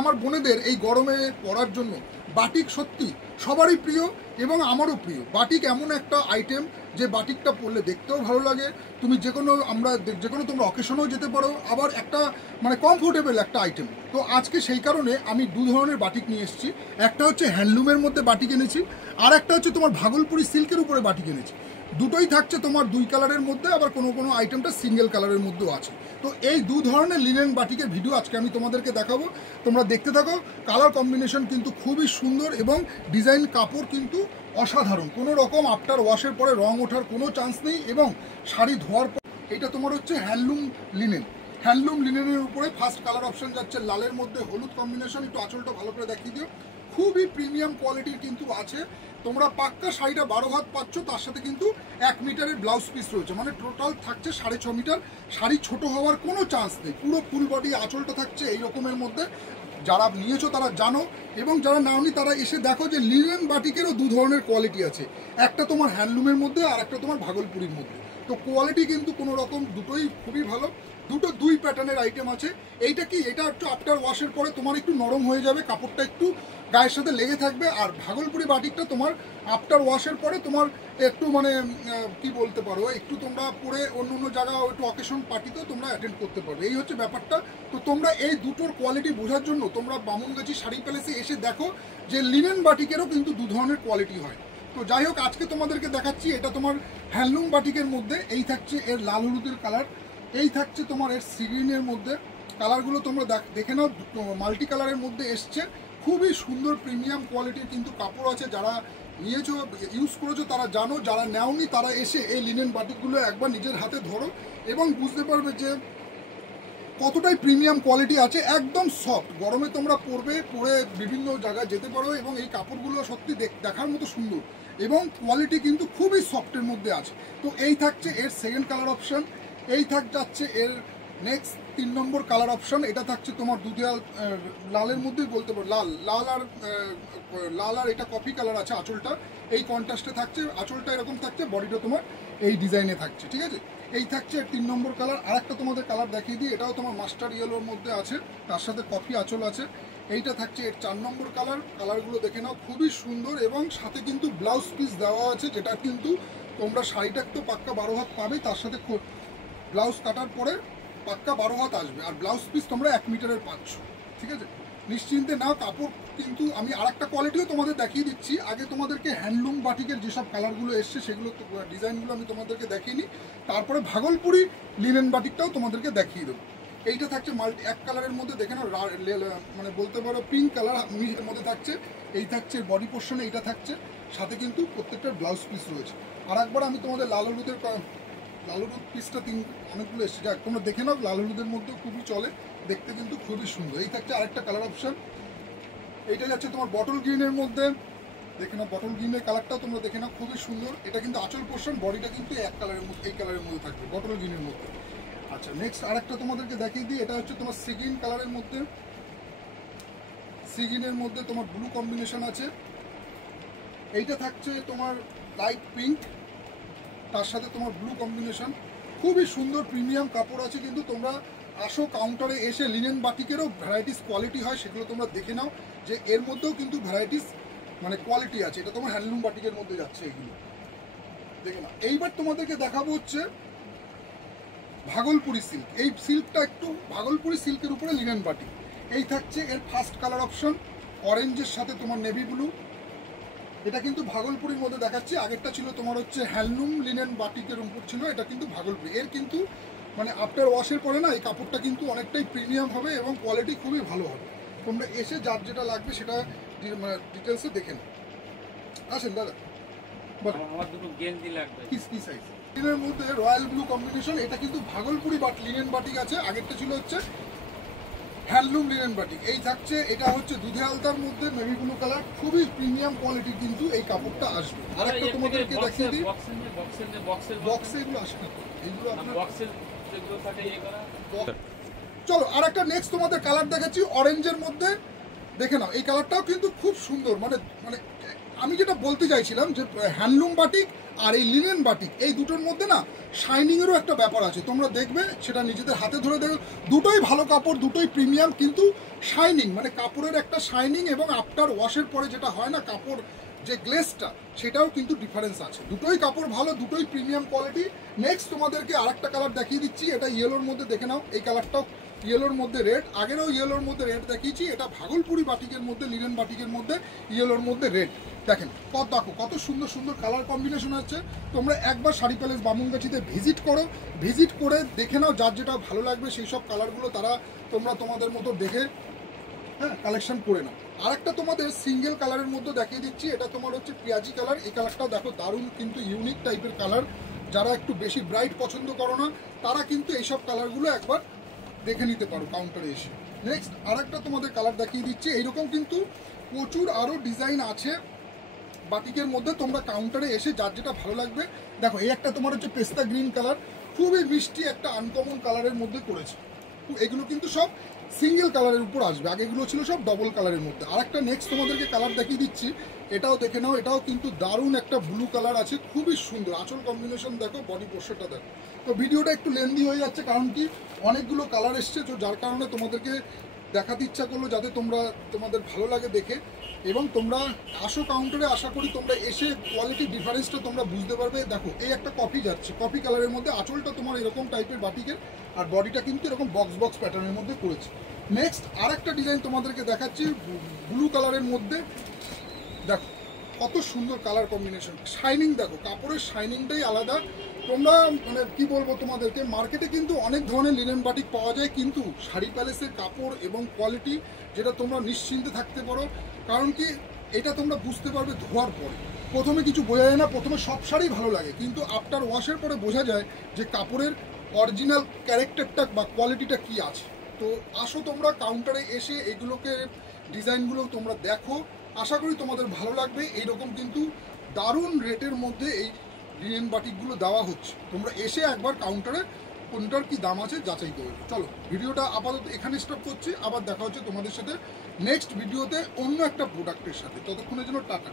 আমার বোনেদের এই গরমে পরার জন্য বাটিক সত্যি সবারই প্রিয় এবং আমারও প্রিয়। বাটিক এমন একটা আইটেম যে বাটিকটা পরলে দেখতেও ভালো লাগে, তুমি যে কোনো তোমরা অকেশনেও যেতে পারো, আবার একটা মানে কমফোর্টেবল একটা আইটেম। তো আজকে সেই কারণে আমি দু ধরনের বাটিক নিয়ে এসেছি। একটা হচ্ছে হ্যান্ডলুমের মধ্যে বাটিক এনেছি, আর একটা হচ্ছে তোমার ভাগলপুরি সিল্কের উপরে বাটিক এনেছি। দুটোই থাকছে তোমার দুই কালারের মধ্যে, আবার কোনো আইটেমটা সিঙ্গেল কালারের মধ্যেও আছে। তো এই দু ধরনের লিনেন বাটিকের ভিডিও আজকে আমি তোমাদেরকে দেখাবো, তোমরা দেখতে থাকো। কালার কম্বিনেশন কিন্তু খুবই সুন্দর এবং ডিজাইন কাপড় কিন্তু অসাধারণ, কোনো রকম আফটার ওয়াশের পরে রং ওঠার কোনো চান্স নেই। এবং শাড়ি ধোয়ার পর এটা তোমার হচ্ছে হ্যান্ডলুম লিনেন। হ্যান্ডলুম লিনেনের উপরে ফার্স্ট কালার অপশন যাচ্ছে লালের মধ্যে হলুদ কম্বিনেশন। একটু আঁচলটা ভালো করে দেখিয়ে দিও, খুবই প্রিমিয়াম কোয়ালিটির কিন্তু আছে। তোমরা পাক্কা শাড়িটা 12 হাত পাচ্ছ, তার সাথে কিন্তু 1 মিটারের ব্লাউজ পিস রয়েছে, মানে টোটাল থাকছে 6.5 মিটার। শাড়ি ছোট হওয়ার কোনো চান্স নেই, পুরো ফুল বডি আঁচলটা থাকছে এই রকমের মধ্যে। যারা নিয়েছো তারা জানো, এবং যারা নাওনি তারা এসে দেখো যে লিনেন বাটিকেরও দু ধরনের কোয়ালিটি আছে, একটা তোমার হ্যান্ডলুমের মধ্যে আর একটা তোমার ভাগলপুরির মধ্যে। তো কোয়ালিটি কিন্তু কোনো রকম দুটোই খুবই ভালো, দুই প্যাটার্নের আইটেম আছে। এইটা কি, এটা একটু আফটার ওয়াশের পরে তোমার একটু নরম হয়ে যাবে, কাপড়টা একটু গায়ের সাথে লেগে থাকবে। আর ভাগলপুরি বাটিকটা তোমার আফটার ওয়াশের পরে তোমার একটু মানে কি বলতে পারো, একটু তোমরা পরে অন্য জায়গায় একটু অকেশন পার্টিতেও তোমরা অ্যাটেন্ড করতে পারবে, এই হচ্ছে ব্যাপারটা। তো তোমরা এই দুটোর কোয়ালিটি বোঝার জন্য তোমরা বামুনগাছি শাড়ি প্যালেসে এসে দেখো যে লিনেন বাটিকেরও কিন্তু দু ধরনের কোয়ালিটি হয়। তো যাই হোক, আজকে তোমাদেরকে দেখাচ্ছি এটা তোমার হ্যান্ডলুম বাটিকের মধ্যে। এই থাকছে এর লাল হলুদের কালার, এই থাকছে তোমার এর সিগ্রিনের মধ্যে। কালারগুলো তোমরা দেখে নাও, মাল্টি কালারের মধ্যে এসছে, খুবই সুন্দর প্রিমিয়াম কোয়ালিটির কিন্তু কাপড় আছে। যারা নিয়েছো ইউজ করেছো তারা জানো, যারা নেওনি তারা এসে এই লিনেন বাটিকগুলো একবার নিজের হাতে ধরো এবং বুঝতে পারবে যে কতটাই প্রিমিয়াম কোয়ালিটি আছে। একদম সফট, গরমে তোমরা পরে বিভিন্ন জায়গায় যেতে পারো, এবং এই কাপড়গুলো সত্যি দেখার মতো সুন্দর এবং কোয়ালিটি কিন্তু খুবই সফটের মধ্যে আছে। তো এই থাকছে এর সেকেন্ড কালার অপশন, এই যাচ্ছে এর নেক্সট 3 নম্বর কালার অপশন। এটা থাকছে তোমার দুধিয়াল লালের মধ্যেই বলতে পারো, লাল আর এটা কফি কালার আছে আঁচলটা, এই কন্ট্রাস্টে থাকছে। আঁচলটা এরকম থাকছে, বডিটা তোমার এই ডিজাইনে থাকছে, ঠিক আছে। এই থাকছে এর 3 নম্বর কালার। আর একটা তোমাদের কালার দেখিয়ে দিই, এটাও তোমার মাস্টার ইয়েলোর মধ্যে আছে, তার সাথে কফি আঁচল আছে। এইটা থাকছে এর 4 নম্বর কালার। কালারগুলো দেখে নাও, খুবই সুন্দর, এবং সাথে কিন্তু ব্লাউজ পিস দেওয়া আছে, যেটা কিন্তু তোমরা শাড়িটা তো পাক্কা 12 হাত পাবে, তার সাথে ব্লাউজ কাটার পরে পাক্কা 12 হাত আসবে, আর ব্লাউজ পিস তোমরা 1 মিটারের পাচ্ছ, ঠিক আছে। নিশ্চিন্তে নাও, কাপড় কিন্তু আমি আর একটা কোয়ালিটিও তোমাদের দেখিয়ে দিচ্ছি। আগে তোমাদেরকে হ্যান্ডলুম বাটিকের যেসব কালারগুলো এসছে সেগুলো ডিজাইনগুলো আমি তোমাদেরকে দেখিয়ে নিই, তারপরে ভাগলপুরি লিনেন বাটিকটাও তোমাদেরকে দেখিয়ে দেবো। এইটা থাকছে এক কালারের মধ্যে, দেখে নাও, মানে বলতে পারো পিঙ্ক কালার এর মধ্যে থাকছে। এই থাকছে বডি পোর্শনে, এইটা থাকছে, সাথে কিন্তু প্রত্যেকটার ব্লাউজ পিস রয়েছে। আর একবার আমি তোমাদের লাল হলুদ পিসটা অনেকগুলো এসছে, যাক তোমরা দেখে নাও। লাল হলুদের মধ্যেও খুবই চলে, দেখতে কিন্তু খুবই সুন্দর। এই থাকছে আরেকটা কালার অপশন, এইটা যাচ্ছে তোমার বটল গ্রিনের মধ্যে, দেখে নাও বটল গ্রিনের কালারটাও তোমরা দেখে নাও, খুবই সুন্দর। এটা কিন্তু আঁচল পোর্শন, বডিটা কিন্তু এই কালারের মধ্যে থাকবে, বটল গ্রিনের মধ্যে। আচ্ছা, নেক্সট আরেকটা তোমাদেরকে দেখিয়ে দিই, এটা হচ্ছে তোমার সিগ্রিন কালারের মধ্যে, সিগ্রিনের মধ্যে তোমার ব্লু কম্বিনেশন আছে। এইটা থাকছে তোমার লাইট পিঙ্ক, তার সাথে তোমার ব্লু কম্বিনেশন, খুবই সুন্দর প্রিমিয়াম কাপড় আছে। কিন্তু তোমরা আসো কাউন্টারে এসে, লিনেন বাটিকেরও ভ্যারাইটিস কোয়ালিটি হয়, সেগুলো তোমরা দেখে নাও যে এর মধ্যেও কিন্তু ভ্যারাইটিস মানে কোয়ালিটি আছে। এটা তোমার হ্যান্ডলুম বাটিকের মধ্যে যাচ্ছে, এগুলো দেখে নাও। এইবার তোমাদেরকে দেখাবো হচ্ছে ভাগলপুরি সিল্ক। এই সিল্কটা একটু ভাগলপুরি সিল্কের উপরে লিনেন বাটিক। এই থাকছে এর ফার্স্ট কালার অপশন, অরেঞ্জের সাথে তোমার নেভি ব্লু। এটা কিন্তু ভাগলপুরির মধ্যে দেখাচ্ছি, আগেরটা ছিল তোমার হচ্ছে হ্যান্ডলুম লিনেন বাটিকের উপর ছিল, এটা কিন্তু ভাগলপুরি। এর কিন্তু মানে আফটার ওয়াশের পরে না এই কাপড়টা কিন্তু অনেকটাই প্রিমিয়াম হবে এবং কোয়ালিটি খুবই ভালো হবে। তোমরা এসে যার যেটা লাগবে সেটা ডিটেলসে দেখে নাও। আসেন দাদা, আমার দুটো গেঞ্জি লাগবে, কি সাইজ? এর মধ্যে রয়্যাল ব্লু কম্বিনেশন, এটা কিন্তু ভাগলপুরি লিনেন বাটিক আছে, আগেরটা ছিল হচ্ছে হ্যান্ডলুম লিনেন বাটিক। এই থাকছে, এটা হচ্ছে দুধে আলতার মধ্যে নেভি ব্লু কালার, খুবই প্রিমিয়াম কোয়ালিটি কিন্তু এই কাপড়টা আসবে। আর একটা তোমাদেরকে দেখিয়ে দিই, বক্সে এগুলো আসে না, এগুলো আপনার বক্সের যেগুলো থাকে ইয়ে করা। চলো আর একটা নেক্সট তোমাদের কালার দেখাচ্ছি, অরেঞ্জের মধ্যে। দেখে নাও, এই কালারটাও কিন্তু খুব সুন্দর। মানে আমি যেটা বলতে চাইছিলাম যে হ্যান্ডলুম বাটিক আর এই লিনেন বাটিক এই দুটোর মধ্যে না শাইনিংয়েরও একটা ব্যাপার আছে, তোমরা দেখবে সেটা নিজেদের হাতে ধরে দেখো, দুটোই ভালো কাপড়, দুটোই প্রিমিয়াম, কিন্তু শাইনিং মানে কাপড়ের একটা শাইনিং এবং আফটার ওয়াশের পরে যেটা হয় না কাপড় যে গ্লেসটা, সেটাও কিন্তু ডিফারেন্স আছে। দুটোই কাপড় ভালো, দুটোই প্রিমিয়াম কোয়ালিটি। নেক্সট তোমাদেরকে আরেকটা কালার দেখিয়ে দিচ্ছি, এটা ইয়েলোর মধ্যে দেখে নাও, এই কালারটাও ইয়েলোর মধ্যে রেড, আগেরও ইয়েলোর মধ্যে রেড দেখিয়েছি, এটা ভাগলপুরি বাটিকের মধ্যে লিনেন বাটিকের মধ্যে ইয়েলোর মধ্যে রেড। দেখেন দেখো কত সুন্দর সুন্দর কালার কম্বিনেশন আছে। তোমরা একবার শাড়ি প্যালেস বামুনগাছিতে ভিজিট করো, ভিজিট করে দেখে নাও যার যেটা ভালো লাগবে সেই সব কালারগুলো তোমরা তোমাদের মতো দেখে কালেকশন করে নাও। আরেকটা তোমাদের সিঙ্গেল কালারের মধ্যে দেখিয়ে দিচ্ছি, এটা তোমার হচ্ছে পেঁয়াজি কালার। এই কালারটাও দেখো দারুণ কিন্তু ইউনিক টাইপের কালার, যারা একটু বেশি ব্রাইট পছন্দ করো না তারা কিন্তু এইসব কালারগুলো একবার দেখে নিতে পারো কাউন্টারে এসে। নেক্সট আরেকটা তোমাদের কালার দেখিয়ে দিচ্ছি, এইরকম কিন্তু প্রচুর আরও ডিজাইন আছে বাটিকের মধ্যে, তোমরা কাউন্টারে এসে যার যেটা ভালো লাগবে। দেখো এই একটা তোমার হচ্ছে পেস্তা গ্রিন কালার, খুবই মিষ্টি একটা আনকমন কালারের মধ্যে করেছে। এগুলো কিন্তু সব সিঙ্গেল কালারের উপর আসবে, আগেগুলো ছিল সব ডবল কালারের মধ্যে। আর একটা নেক্সট তোমাদেরকে কালার দেখিয়ে দিচ্ছি, এটাও দেখে নাও, এটাও কিন্তু দারুণ একটা ব্লু কালার আছে, খুবই সুন্দর আঁচল কম্বিনেশন দেখো, বডি পোর্শনটা দেখো। তো ভিডিওটা একটু লেন্দি হয়ে যাচ্ছে কারণ কি অনেকগুলো কালার এসছে, তো যার কারণে তোমাদেরকে দেখাতে ইচ্ছা করলো যাতে তোমাদের ভালো লাগে দেখে। এবং তোমরা আসো কাউন্টারে, আশা করি তোমরা এসে কোয়ালিটি ডিফারেন্সটা তোমরা বুঝতে পারবে। দেখো এই একটা কফি যাচ্ছে, কফি কালারের মধ্যে আঁচলটা তোমার এরকম টাইপের বাটিকের, আর বডিটা কিন্তু এরকম বক্স বক্স প্যাটার্নের মধ্যে করেছে। নেক্সট আর একটা ডিজাইন তোমাদেরকে দেখাচ্ছি ব্লু কালারের মধ্যে, দেখো কত সুন্দর কালার কম্বিনেশন, শাইনিং দেখো, কাপড়ের শাইনিংটাই আলাদা। তোমরা মানে কি বলবো তোমাদেরকে, মার্কেটে কিন্তু অনেক ধরনের লিনেন বাটিক পাওয়া যায়, কিন্তু শাড়ি প্যালেসের কাপড় এবং কোয়ালিটি যেটা তোমরা নিশ্চিন্তে থাকতে পারো। কারণ কি এটা তোমরা বুঝতে পারবে ধোয়ার পরে, প্রথমে কিছু বোঝা যায় না, প্রথমে সব শাড়ি ভালো লাগে, কিন্তু আফটার ওয়াশের পরে বোঝা যায় যে কাপড়ের অরিজিনাল ক্যারেক্টারটা বা কোয়ালিটিটা কি আছে। তো আসো তোমরা কাউন্টারে এসে এগুলোকে ডিজাইনগুলো তোমরা দেখো, আশা করি তোমাদের ভালো লাগবে। এইরকম কিন্তু দারুণ রেটের মধ্যে এই লিনেন বাটিকগুলো দেওয়া হচ্ছে, তোমরা এসে একবার কাউন্টারে কোনটার কি দাম আছে যাচাই করে। চলো ভিডিওটা আপাতত এখানে স্টপ করছি, আবার দেখা হচ্ছে তোমাদের সাথে নেক্সট ভিডিওতে অন্য একটা প্রোডাক্টের সাথে। ততক্ষণের জন্য টাটা।